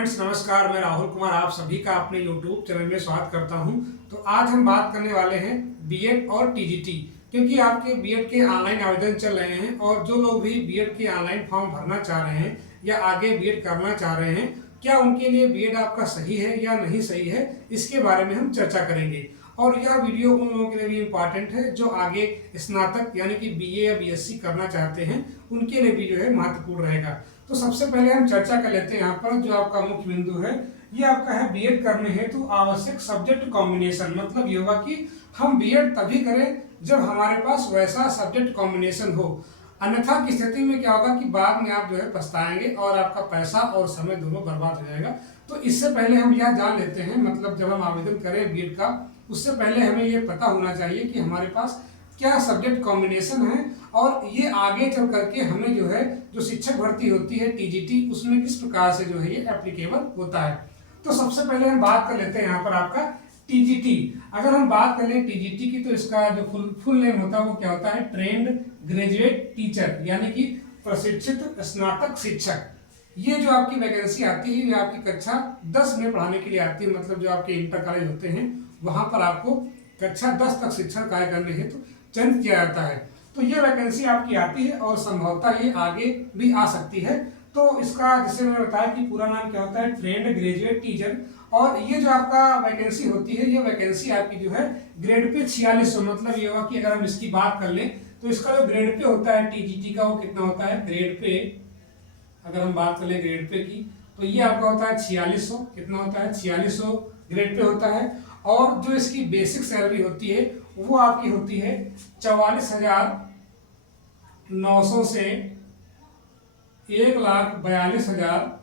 Friends, नमस्कार। मैं राहुल कुमार आप सभी का अपने यूट्यूब चैनल में स्वागत करता हूं। तो आज हम बात करने वाले हैं बीएड और टीजीटी, क्योंकि आपके बीएड के ऑनलाइन आवेदन चल रहे हैं और जो लोग भी बीएड के ऑनलाइन फॉर्म भरना चाह रहे हैं या आगे बीएड करना चाह रहे हैं, क्या उनके लिए बीएड आपका सही है या नहीं सही है, इसके बारे में हम चर्चा करेंगे। और यह वीडियो उन लोगों के लिए भी इम्पॉर्टेंट है जो आगे स्नातक यानी कि बीए या बीएससी करना चाहते हैं, उनके लिए भी जो है महत्वपूर्ण रहेगा। तो सबसे पहले हम चर्चा कर लेते हैं। यहाँ पर जो आपका मुख्य बिंदु है ये आपका है बीएड करने हेतु आवश्यक सब्जेक्ट कॉम्बिनेशन। मतलब ये होगा कि हम बीएड तभी करें जब हमारे पास वैसा सब्जेक्ट कॉम्बिनेशन हो, अन्यथा की स्थिति में क्या होगा कि बाद में आप जो है पछताएंगे और आपका पैसा और समय दोनों बर्बाद हो जाएगा। तो इससे पहले हम यह जान लेते हैं, मतलब जब हम आवेदन करें बीएड का, उससे पहले हमें ये पता होना चाहिए कि हमारे पास क्या सब्जेक्ट कॉम्बिनेशन है और ये आगे चल करके हमें जो है जो शिक्षक भर्ती होती है टीजीटी, उसमें किस प्रकार से जो है ये एप्लीकेबल होता है। तो सबसे पहले हम बात कर लेते हैं यहाँ पर आपका टीजीटी। अगर हम बात कर लें टीजीटी की, तो इसका जो फुल नेम होता है वो क्या होता है, ट्रेंड ग्रेजुएट टीचर, यानी कि प्रशिक्षित स्नातक शिक्षक। ये जो आपकी वैकेंसी आती है ये आपकी कक्षा 10 में पढ़ाने के लिए आती है। मतलब जो आपके इंटर कॉलेज होते हैं वहां पर आपको कक्षा 10 तक शिक्षण कार्य करने हेतु चयनित किया जाता है। तो ये वैकेंसी आपकी आती है और संभवतः ये आगे भी आ सकती है। तो इसका, जैसे मैंने बताया कि पूरा नाम क्या होता है, ट्रेंड ग्रेजुएट टीचर। और ये जो आपका वैकेंसी होती है, ये वैकेंसी आपकी जो है ग्रेड पे 4600, मतलब ये होगा कि अगर हम इसकी बात कर लें तो इसका जो ग्रेड पे होता है टीजीटी का वो कितना होता है, ग्रेड पे अगर हम बात कर लें ग्रेड पे की, तो ये आपका होता है 4600। कितना होता है, 4600 ग्रेड पे होता है। और जो इसकी बेसिक सैलरी होती है वो आपकी होती है 44,900 से 1,42,000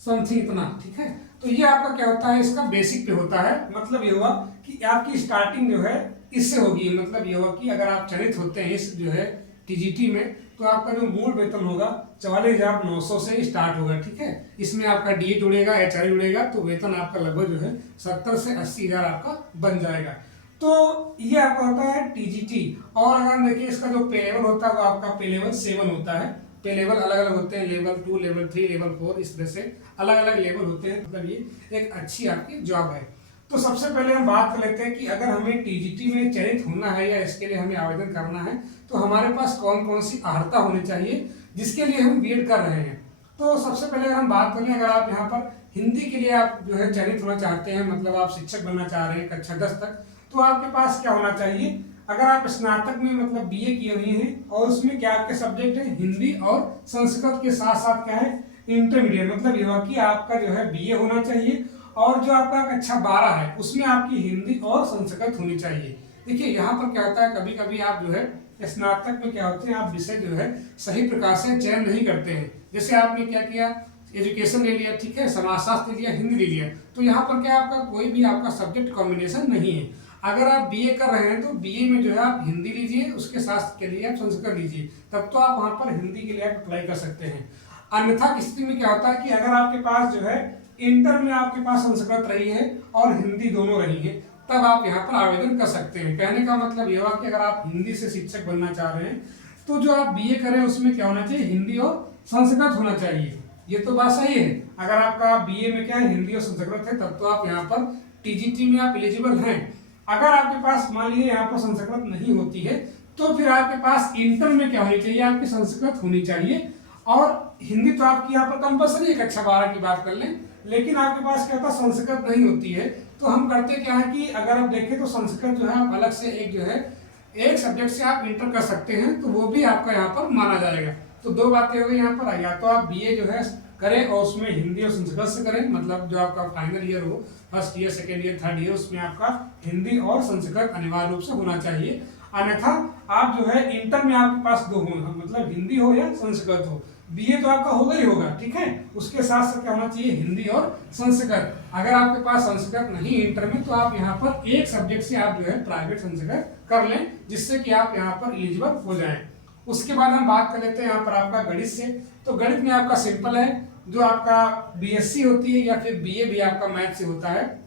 समथिंग, इतना। ठीक है, तो ये आपका क्या होता है, इसका बेसिक पे होता है। मतलब ये हुआ कि आपकी स्टार्टिंग जो है इससे होगी। मतलब ये हुआ कि अगर आप चयनित होते हैं इस जो है टीजीटी में, तो आपका जो मूल वेतन होगा 44,900 से स्टार्ट होगा। ठीक है, इसमें आपका डीए जुड़ेगा, एचआरए जुड़ेगा, तो वेतन आपका लगभग जो है 70 से 80,000 आपका बन जाएगा। तो ये आपका होता है टीजीटी। और अगर हम देखिए इसका जो पे लेवल होता है वो आपका पे लेवल 7 होता है। पे लेवल अलग अलग होते हैं, लेवल 2, लेवल 3, लेवल 4, इस तरह से अलग अलग लेवल होते हैं। मतलब ये एक अच्छी आपकी जॉब है। तो सबसे पहले हम बात कर लेते हैं कि अगर हमें टीजीटी में चयनित होना है या इसके लिए हमें आवेदन करना है तो हमारे पास कौन कौन सी अर्हता होनी चाहिए जिसके लिए हम बीएड कर रहे हैं। तो सबसे पहले अगर हम बात करें, अगर आप यहाँ पर हिंदी के लिए आप जो है चयनित होना चाहते हैं, मतलब आप शिक्षक बनना चाह रहे हैं कक्षा 10 तक, तो आपके पास क्या होना चाहिए, अगर आप स्नातक में मतलब बीए किए हुए हैं और उसमें क्या आपके सब्जेक्ट है हिंदी और संस्कृत के साथ साथ क्या है इंटरमीडिएट, मतलब ये हुआ कि आपका जो है बीए होना चाहिए और जो आपका कक्षा 12 है उसमें आपकी हिंदी और संस्कृत होनी चाहिए। देखिए यहाँ पर क्या होता है, कभी कभी आप जो है स्नातक में क्या होते हैं, आप विषय जो है सही प्रकार से चयन नहीं करते हैं। जैसे आपने क्या किया, एजुकेशन ले लिया, ठीक है, समाजशास्त्र ले लिया, हिंदी ले लिया, तो यहाँ पर क्या आपका कोई भी आपका सब्जेक्ट कॉम्बिनेशन नहीं है। अगर आप बीए कर रहे हैं तो बीए में जो है आप हिंदी लीजिए, उसके साथ के लिए आप संस्कृत लीजिए, तब तो आप वहाँ पर हिंदी के लिए आप अप्लाई कर सकते हैं। अन्यथा की स्थिति में क्या होता है कि अगर आपके पास जो है इंटर में आपके पास संस्कृत रही है और हिंदी दोनों रही है, तब आप यहाँ पर आवेदन कर सकते हैं। कहने का मतलब ये हुआ कि अगर आप हिंदी से शिक्षक बनना चाह रहे हैं तो जो आप बीए करें उसमें क्या होना चाहिए, हिंदी और संस्कृत होना चाहिए। ये तो बात सही है। अगर आपका बीए में क्या है, हिंदी और संस्कृत है, तब तो आप यहाँ पर टीजीटी में आप एलिजिबल हैं। अगर आपके पास मान लीजिए यहाँ पर संस्कृत नहीं होती है तो फिर आपके पास इंटर में क्या होनी चाहिए, आपकी संस्कृत होनी चाहिए। और हिंदी तो आपकी यहाँ पर कंपल्सरी है, कक्षा 12 की बात कर लें, लेकिन आपके पास क्या होता है संस्कृत नहीं होती है। तो हम करते क्या है कि अगर आप देखें तो संस्कृत जो है आप अलग से एक जो है एक सब्जेक्ट से आप इंटर कर सकते हैं, तो वो भी आपका यहाँ पर माना जाएगा। तो दो बातें हो गई यहाँ पर, या तो आप बीए जो है करें और उसमें हिंदी और संस्कृत से करें, मतलब जो आपका फाइनल ईयर हो, first year, second year, third year, उसमें आपका हिंदी और संस्कृत अनिवार्य रूप से होना चाहिए। अन्यथा आप जो है इंटर में आपके पास दो हो, मतलब हिंदी हो या संस्कृत हो, बीए तो आपका होगा ही होगा। ठीक है, उसके साथ साथ क्या होना चाहिए, हिंदी और संस्कृत। अगर आपके पास संस्कृत नहीं इंटर में, तो आप यहाँ पर एक सब्जेक्ट से आप जो है प्राइवेट संस्कृत कर लें, जिससे कि आप यहाँ पर एलिजिबल हो जाएं। उसके बाद हम बात कर लेते हैं यहाँ पर आपका गणित से। तो गणित में आपका सिंपल है, जो आपका बीएससी होती है या फिर बीए भी आपका मैथ से होता है,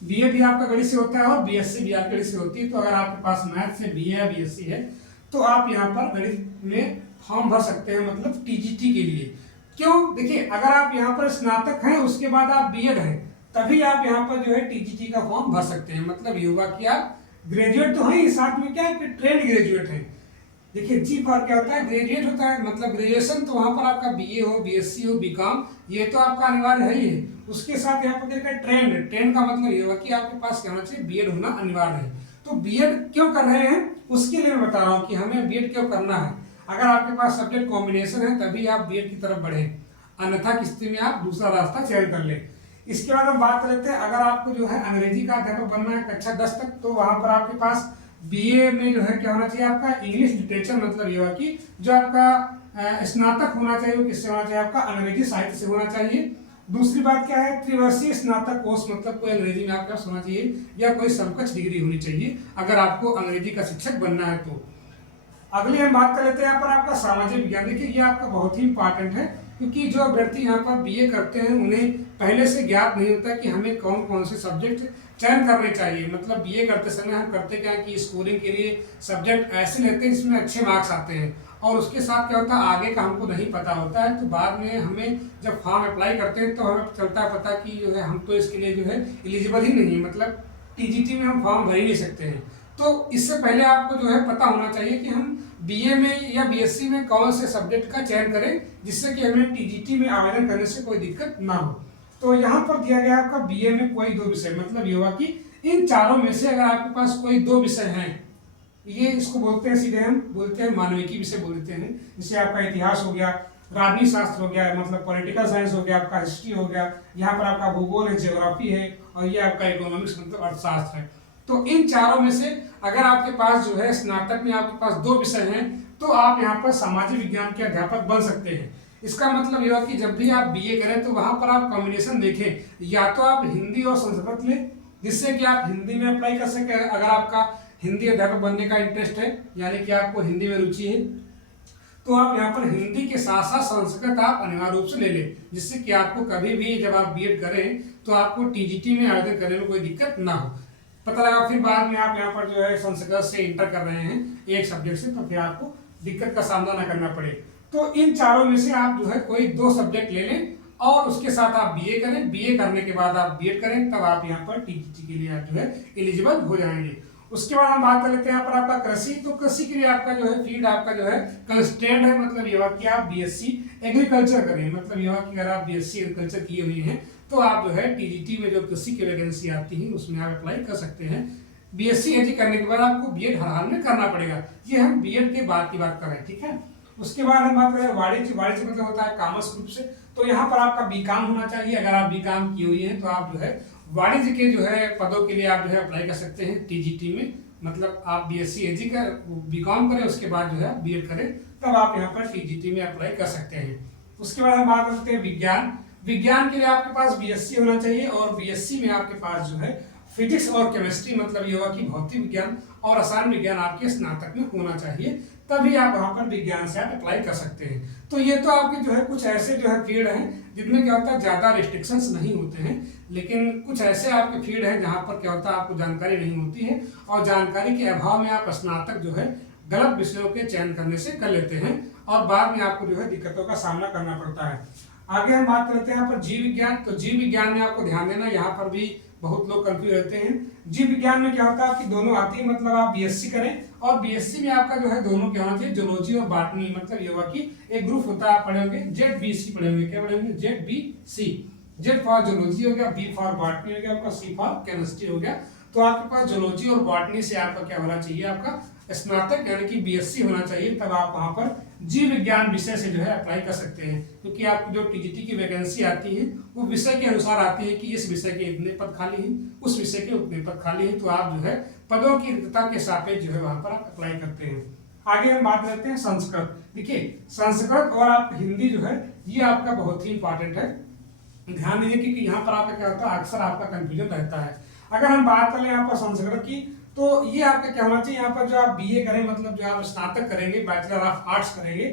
बीए भी आपका गणित से होता है और बीएससी भी आपके गणित से होती है। तो अगर आपके पास मैथ से बीए या बीएससी है तो आप यहाँ पर गणित में फॉर्म भर सकते हैं, मतलब टीजीटी के लिए। क्यों? देखिए, अगर आप यहाँ पर स्नातक हैं उसके बाद आप बीएड हैं, तभी आप यहाँ पर जो है टीजीटी का फॉर्म भर सकते हैं। मतलब ये हुआ कि आप ग्रेजुएट तो हैं ही, साथ में क्या है कि ट्रेंड ग्रेजुएट हैं। देखिए, जी फॉर क्या होता है? ग्रेजुएट होता है, मतलब ग्रेजुएशन तो वहाँ पर आपका बीए हो, बीएससी हो, बीकॉम, ये तो आपका अनिवार्य है ही है। उसके साथ यहाँ पर क्या है? ट्रेंड। ट्रेंड का मतलब ये हुआ कि आपके पास क्या होना चाहिए? बीएड होना अनिवार्य है। तो बीएड क्यों कर रहे हैं उसके लिए मैं बता रहा हूँ कि हमें बीएड क्यों करना है। अगर आपके पास सब्जेक्ट कॉम्बिनेशन है तभी आप बीएड की तरफ बढ़े, अन्यथा की स्थिति में आप दूसरा रास्ता चयन कर ले। इसके बाद हम बात कर लेते हैं, अगर आपको जो है अंग्रेजी का अध्यापक बनना है कक्षा 10 तक, तो वहां पर आपके पास बीए में जो है क्या होना चाहिए? आपका इंग्लिश लिटरेचर, मतलब ये हुआ कि जो आपका स्नातक होना चाहिए वो किससे होना चाहिए? आपका अंग्रेजी साहित्य से होना चाहिए। दूसरी बात क्या है? त्रिवर्षीय स्नातक कोर्स, मतलब कोई अंग्रेजी में आपके पास होना चाहिए या कोई समकक्ष डिग्री होनी चाहिए अगर आपको अंग्रेजी का शिक्षक बनना है तो। अगली हम बात कर लेते हैं यहाँ पर आपका सामाजिक विज्ञान। देखिए, ये आपका बहुत ही इंपॉर्टेंट है, क्योंकि जो अभ्यर्थी यहाँ पर बीए करते हैं उन्हें पहले से ज्ञात नहीं होता कि हमें कौन कौन से सब्जेक्ट चयन करने चाहिए। मतलब बीए करते समय हम करते क्या है कि स्कोरिंग के लिए सब्जेक्ट ऐसे लेते हैं जिसमें अच्छे मार्क्स आते हैं, और उसके साथ क्या होता है आगे का हमको नहीं पता होता है। तो बाद में हमें जब फॉर्म अप्लाई करते हैं तो हमें चलता है पता कि जो है हम तो इसके लिए जो है एलिजिबल ही नहीं, मतलब टीजीटी में हम फॉर्म भर ही नहीं सकते हैं। तो इससे पहले आपको जो है पता होना चाहिए कि हम बीए में या बीएससी में कौन से सब्जेक्ट का चयन करें जिससे कि हमें टीजीटी में आवेदन करने से कोई दिक्कत ना हो। तो यहाँ पर दिया गया आपका बीए में कोई दो विषय, मतलब ये हुआ कि इन चारों में से अगर आपके पास कोई दो विषय हैं, ये इसको बोलते हैं सीधे हम बोलते हैं मानविकी विषय बोलते हैं। जैसे आपका इतिहास हो गया, राजनीति शास्त्र हो गया, मतलब पॉलिटिकल साइंस हो गया, आपका हिस्ट्री हो गया, यहाँ पर आपका भूगोल है, ज्योग्राफी है, और ये आपका इकोनॉमिक्स मतलब अर्थशास्त्र है। तो इन चारों में से अगर आपके पास जो है स्नातक में आपके पास दो विषय हैं तो आप यहाँ पर सामाजिक विज्ञान के अध्यापक बन सकते हैं। इसका मतलब यह कि जब भी आप बीए करें तो वहां पर आप कॉम्बिनेशन देखें, या तो आप हिंदी और संस्कृत लें जिससे कि आप हिंदी में अप्लाई कर सकें अगर आपका हिंदी अध्यापक बनने का इंटरेस्ट है, यानी कि आपको हिंदी में रुचि है, तो आप यहाँ पर हिंदी के साथ साथ संस्कृत आप अनिवार्य रूप से ले लें, जिससे कि आपको कभी भी जब आप बीएड करें तो आपको टीजीटी में आवेदन करने में कोई दिक्कत ना हो। पता लगा फिर बाद में आप यहाँ पर जो है संस्कृत से इंटर कर रहे हैं एक सब्जेक्ट से, तो फिर आपको दिक्कत का सामना ना करना पड़े। तो इन चारों में से आप जो है कोई दो सब्जेक्ट ले लें और उसके साथ आप बीए करें। बीए करने के बाद आप बीएड करें, तब आप यहाँ पर टीजीटी के लिए आप जो है एलिजिबल हो जाएंगे। उसके बाद हम बात कर लेते हैं यहाँ पर आपका कृषि। तो कृषि के लिए आपका जो है फील्ड आपका जो है कंस्ट्रेंट है, मतलब ये कि आप बीएससी एग्रीकल्चर करें, मतलब ये कि अगर आप बीएससी एग्रीकल्चर किए हुए हैं तो आप जो है टीजीटी में जो कृषि की वैकेंसी आती है उसमें आप अप्लाई कर सकते हैं। बीएससी एजी करने के बाद आपको बीएड हर हाल में करना पड़ेगा। ये हम बीएड के बाद की बात कर रहे हैं, ठीक है। उसके बाद हम बात करें वाणिज्य। वाणिज्य मतलब होता है कॉमर्स ग्रुप से, तो यहाँ पर आपका बीकॉम होना चाहिए। अगर आप बीकॉम किए हुए हैं तो आप जो है वाणिज्य के जो है पदों के लिए आप जो है अप्लाई कर सकते हैं टीजीटी में। मतलब आप बीएससी एजी का बीकॉम करें, उसके बाद जो है बीएड करें, तब आप यहाँ पर टीजीटी में अप्लाई कर सकते हैं। उसके बाद हम बात करते हैं विज्ञान। विज्ञान के लिए आपके पास बीएससी होना चाहिए, और बीएससी में आपके पास जो है फिजिक्स और केमिस्ट्री, मतलब ये हुआ कि भौतिक विज्ञान और रसायन विज्ञान आपके स्नातक में होना चाहिए, तभी आप वहाँ पर विज्ञान से आप अप्लाई कर सकते हैं। तो ये तो आपके जो है कुछ ऐसे जो है फील्ड हैं जिनमें क्या होता है ज़्यादा रिस्ट्रिक्शंस नहीं होते हैं, लेकिन कुछ ऐसे आपके फील्ड हैं जहाँ पर क्या होता है आपको जानकारी नहीं होती है, और जानकारी के अभाव में आप स्नातक जो है गलत विषयों के चयन करने से कर लेते हैं, और बाद में आपको जो है दिक्कतों का सामना करना पड़ता है। आगे हम बात करते हैं यहाँ पर जीव विज्ञान। तो जीव विज्ञान में आपको ध्यान देना, यहाँ पर भी बहुत लोग कंफ्यूज रहते हैं। जीव विज्ञान में क्या होता है आपकी दोनों आती है, मतलब आप बीएससी करें, और बीएससी में आपका जो है दोनों क्या होना चाहिए, जूलॉजी और बॉटनी, मतलब ये हुआ कि एक ग्रुप होता है, आप पढ़े होंगे जेड-बी-सी पढ़े होंगे। क्या पढ़े होंगे? जेड-बी-सी। जेड फॉर जूलॉजी हो गया, बी फॉर बॉटनी हो गया, आपका सी फॉर केमिस्ट्री हो गया। तो आपके पास जूलॉजी और बॉटनी से आपका क्या होना चाहिए, आपका स्नातक यानी कि बीएससी होना चाहिए, तब आप वहां पर जीव विज्ञान विषय से जो है अप्लाई कर सकते हैं। क्योंकि आपकी जो टीजीटी की वैकेंसी आती है वो विषय के अनुसार आती है कि इस विषय के इतने पद खाली हैं, उस विषय के उतने पद खाली हैं, तो आप जो है पदों की रिक्तता के सापेक्ष जो है वहां पर आप अप्लाई करते हैं। आगे हम बात करते हैं संस्कृत। देखिए, संस्कृत और आप हिंदी जो है ये आपका बहुत ही इंपॉर्टेंट है, ध्यान दीजिए, क्योंकि यहाँ पर आपका क्या होता है अक्सर आपका कंफ्यूजन रहता है। अगर हम बात करें यहाँ पर संस्कृत की, तो ये आपका क्या होना चाहिए, यहाँ पर जो आप बीए करें, मतलब जो आप स्नातक करेंगे, बैचलर ऑफ आर्ट्स करेंगे,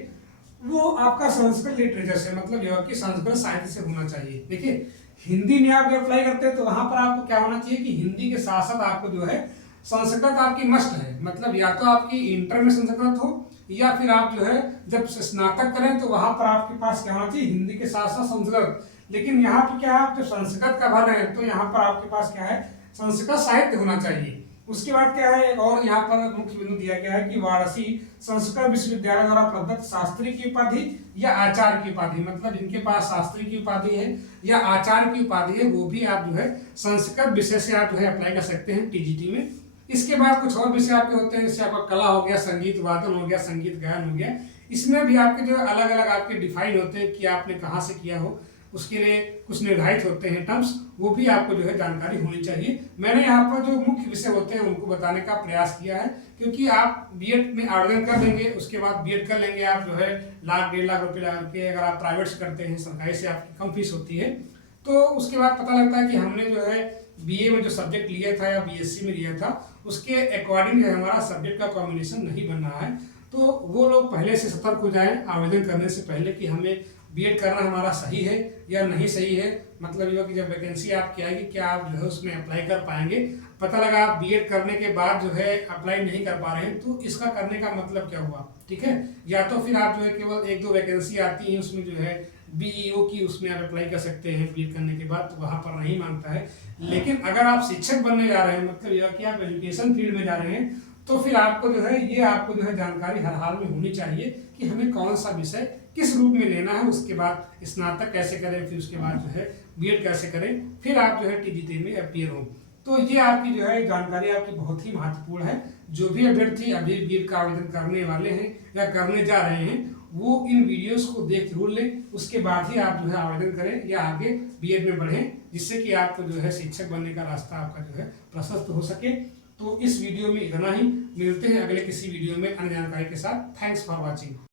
वो आपका संस्कृत लिटरेचर से, मतलब यह कि संस्कृत साहित्य से होना चाहिए। देखिए, हिंदी में आप अप्लाई करते हैं तो वहां पर आपको क्या होना चाहिए कि हिंदी के साथ साथ आपको जो है संस्कृत आपकी मस्ट है, मतलब या तो आपकी इंटर में संस्कृत हो या फिर आप जो है जब स्नातक करें तो वहां पर आपके पास क्या होना चाहिए, हिंदी के साथ साथ संस्कृत। लेकिन यहाँ पे क्या है, आप जब संस्कृत का भर रहे हैं तो यहाँ पर आपके पास क्या है, संस्कृत साहित्य होना चाहिए। उसके बाद क्या है, एक और यहाँ पर मुख्य बिंदु दिया गया है कि वाराणसी संस्कृत विश्वविद्यालय द्वारा प्रदत्त शास्त्री की उपाधि या आचार्य की उपाधि, मतलब जिनके पास शास्त्री की उपाधि है या आचार्य की उपाधि है वो भी आप जो है संस्कृत विषय से आप जो है अप्लाई कर सकते हैं टीजीटी में। इसके बाद कुछ और विषय आपके होते हैं, जैसे आपका कला हो गया, संगीत वादन हो गया, संगीत गायन हो गया। इसमें भी आपके जो अलग अलग आपके डिफाइन होते हैं कि आपने कहाँ से किया हो, उसके लिए कुछ निर्धारित होते हैं टर्म्स, वो भी आपको जो है जानकारी होनी चाहिए। मैंने यहाँ पर जो मुख्य विषय होते हैं उनको बताने का प्रयास किया है, क्योंकि आप बीएड में आवेदन कर देंगे, उसके बाद बीएड कर लेंगे आप जो है 1,00,000-1.5 लाख रुपए लगा के, अगर आप प्राइवेट से करते हैं, सरकारी से आपकी कम फीस होती है, तो उसके बाद पता लगता है कि हमने जो है बीए में जो सब्जेक्ट लिया था या बीएससी में लिया था उसके अकॉर्डिंग हमारा सब्जेक्ट का कॉम्बिनेशन नहीं बन रहा है। तो वो लोग पहले से सतर्क हो जाएं आवेदन करने से पहले कि हमें बीएड करना हमारा सही है या नहीं सही है। मतलब ये कि जब वैकेंसी आपकी आएगी क्या आप जो है उसमें अप्लाई कर पाएंगे। पता लगा आप बीएड करने के बाद जो है अप्लाई नहीं कर पा रहे हैं तो इसका करने का मतलब क्या हुआ, ठीक है। या तो फिर आप जो है केवल 1-2 वैकेंसी आती है उसमें जो है बीईओ की, उसमें आप अप्लाई कर सकते हैं बीएड करने के बाद, तो वहाँ पर नहीं मांगता है। लेकिन अगर आप शिक्षक बनने जा रहे हैं, मतलब यह कि आप एजुकेशन फील्ड में जा रहे हैं, तो फिर आपको जो है ये आपको जो है जानकारी हर हाल में होनी चाहिए कि हमें कौन सा विषय किस रूप में लेना है, उसके बाद स्नातक कैसे करें, फिर उसके बाद जो है बीएड कैसे करें, फिर आप जो है टीजीटी में अपीयर हो। तो ये आपकी जो है जानकारी आपकी बहुत ही महत्वपूर्ण है। जो भी अभ्यर्थी अभी बीएड का आवेदन करने वाले हैं या करने जा रहे हैं वो इन वीडियोस को देख जरूर लें, उसके बाद ही आप जो है आवेदन करें या आगे बीएड में बढ़ें, जिससे कि आपको जो है शिक्षक बनने का रास्ता आपका जो है प्रशस्त हो सके। तो इस वीडियो में इतना ही, मिलते हैं अगले किसी वीडियो में अन्य जानकारी के साथ। Thanks for watching.